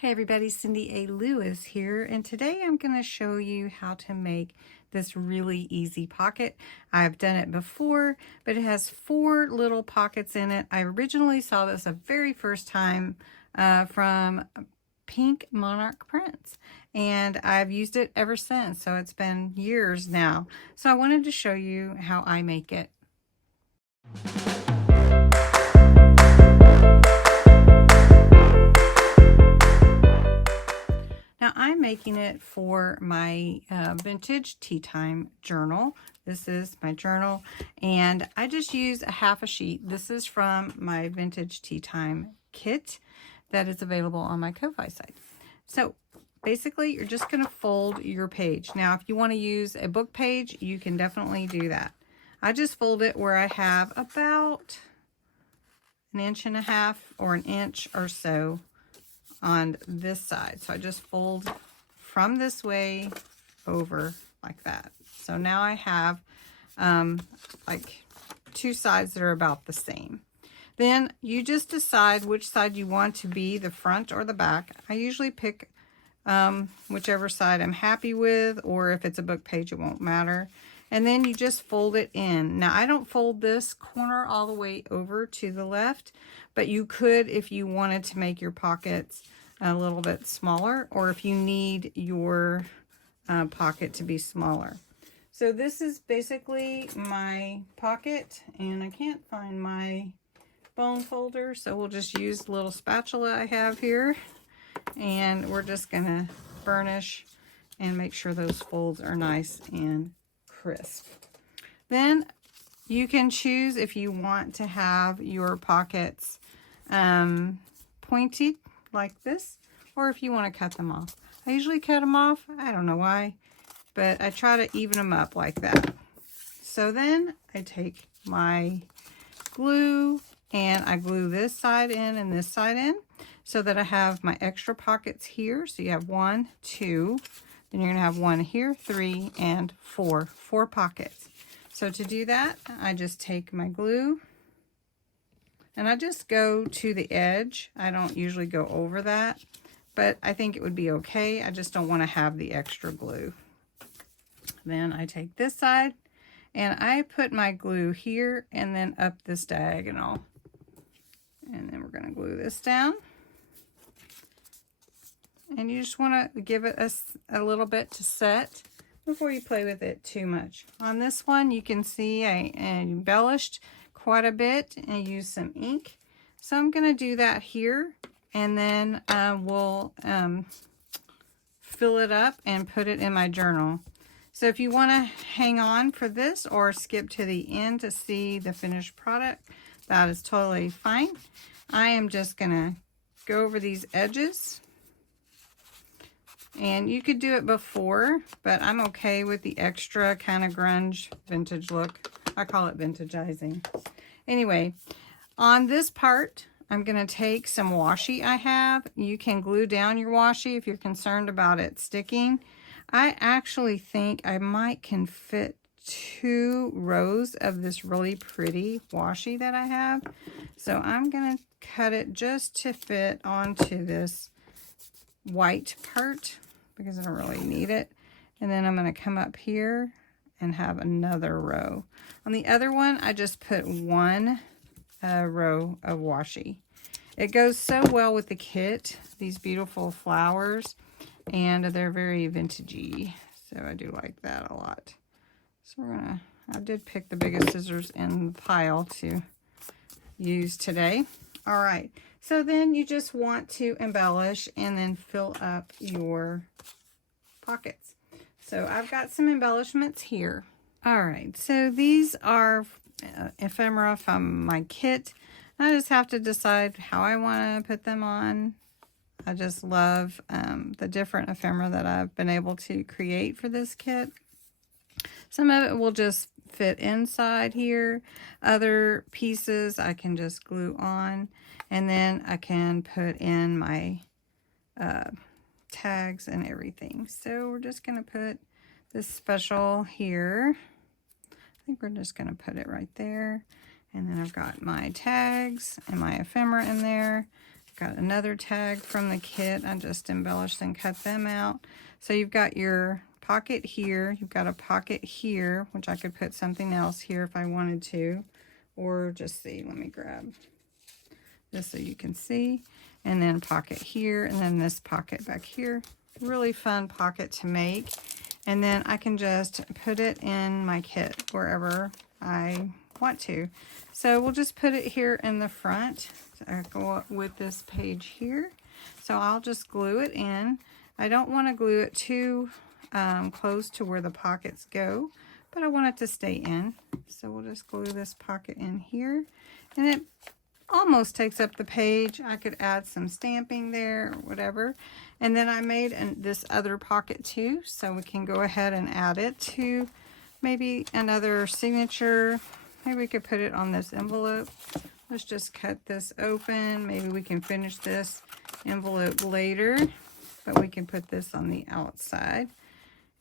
Hey everybody, Cindy A. Lewis here, and today I'm going to show you how to make this really easy pocket. I've done it before, but it has 4 little pockets in it. I originally saw this the very first time from Pink Monarch Prints, and I've used it ever since, so it's been years now. So I wanted to show you how I make it. Now I'm making it for my vintage tea time journal. This is my journal, and I just use a half a sheet. This is from my vintage tea time kit that is available on my Ko-Fi site. So basically you're just going to fold your page. Now if you want to use a book page, you can definitely do that. I just fold it where I have about 1.5 inches or 1 inch or so on this side. So I just fold from this way over like that. So now I have like 2 sides that are about the same. Then you just decide which side you want to be, the front or the back. I usually pick whichever side I'm happy with, or if it's a book page, it won't matter. And then you just fold it in. Now I don't fold this corner all the way over to the left, but you could if you wanted to make your pockets a little bit smaller, or if you need your pocket to be smaller. So this is basically my pocket, and I can't find my bone folder, so we'll just use the little spatula I have here, and we're just gonna burnish and make sure those folds are nice and crisp. Then you can choose if you want to have your pockets pointed like this, or if you want to cut them off. I usually cut them off. I don't know why, but I try to even them up like that. So then I take my glue and I glue this side in and this side in so that I have my extra pockets here. So you have 1, 2, then you're gonna have 1 here, 3, and 4 pockets. So to do that, I just take my glue and I just go to the edge. I don't usually go over that, but I think it would be okay. I just don't want to have the extra glue. Then I take this side and I put my glue here and then up this diagonal. And then we're going to glue this down. And you just want to give it a little bit to set before you play with it too much. On this one, you can see I embellished quite a bit and use some ink. So I'm going to do that here, and then we'll fill it up and put it in my journal. So if you want to hang on for this or skip to the end to see the finished product, that is totally fine. I am just going to go over these edges. And you could do it before, but I'm okay with the extra kind of grunge vintage look. I call it vintageizing. Anyway, on this part, I'm going to take some washi I have. You can glue down your washi if you're concerned about it sticking. I actually think I can fit 2 rows of this really pretty washi that I have. So I'm going to cut it just to fit onto this white part because I don't really need it. And then I'm going to come up here and have another row. On the other one, I just put 1 row of washi. It goes so well with the kit, these beautiful flowers, and they're very vintagey. So I do like that a lot. So I did pick the biggest scissors in the pile to use today. All right, so then you just want to embellish and then fill up your pockets. So I've got some embellishments here. All right, so these are ephemera from my kit. I just have to decide how I want to put them on. I just love the different ephemera that I've been able to create for this kit. Some of it will just fit inside here. Other pieces I can just glue on, and then I can put in my tags and everything. So we're just going to put this special here. I think we're just going to put it right there. And then I've got my tags and my ephemera in there. got another tag from the kit. I just embellished and cut them out. So you've got your pocket here. You've got a pocket here, which I could put something else here if I wanted to. Or just see, let me grab this so you can see. And then pocket here, and then this pocket back here. Really fun pocket to make. And then I can just put it in my kit wherever I want to. So we'll just put it here in the front. So go up with this page here. So I'll just glue it in. I don't want to glue it too close to where the pockets go, but I want it to stay in. So we'll just glue this pocket in here. And it almost takes up the page. I could add some stamping there or whatever. And then I made this other pocket too, so we can go ahead and add it to maybe another signature. Maybe we could put it on this envelope. Let's just cut this open. Maybe we can finish this envelope later, but we can put this on the outside.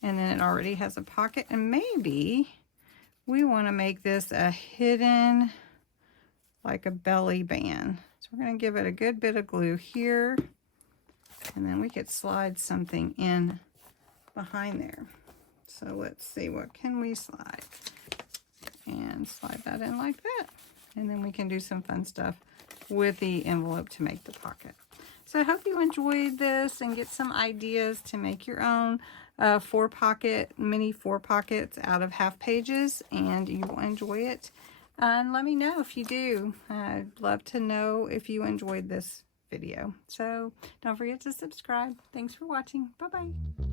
And then it already has a pocket, and maybe we want to make this a hidden, like a belly band. So we're going to give it a good bit of glue here, and then we could slide something in behind there. So let's see, what can we slide? And slide that in like that. And then we can do some fun stuff with the envelope to make the pocket. So I hope you enjoyed this and get some ideas to make your own mini four pockets out of half pages, and you will enjoy it. And let me know if you do. I'd love to know if you enjoyed this video. So don't forget to subscribe. Thanks for watching. Bye-bye.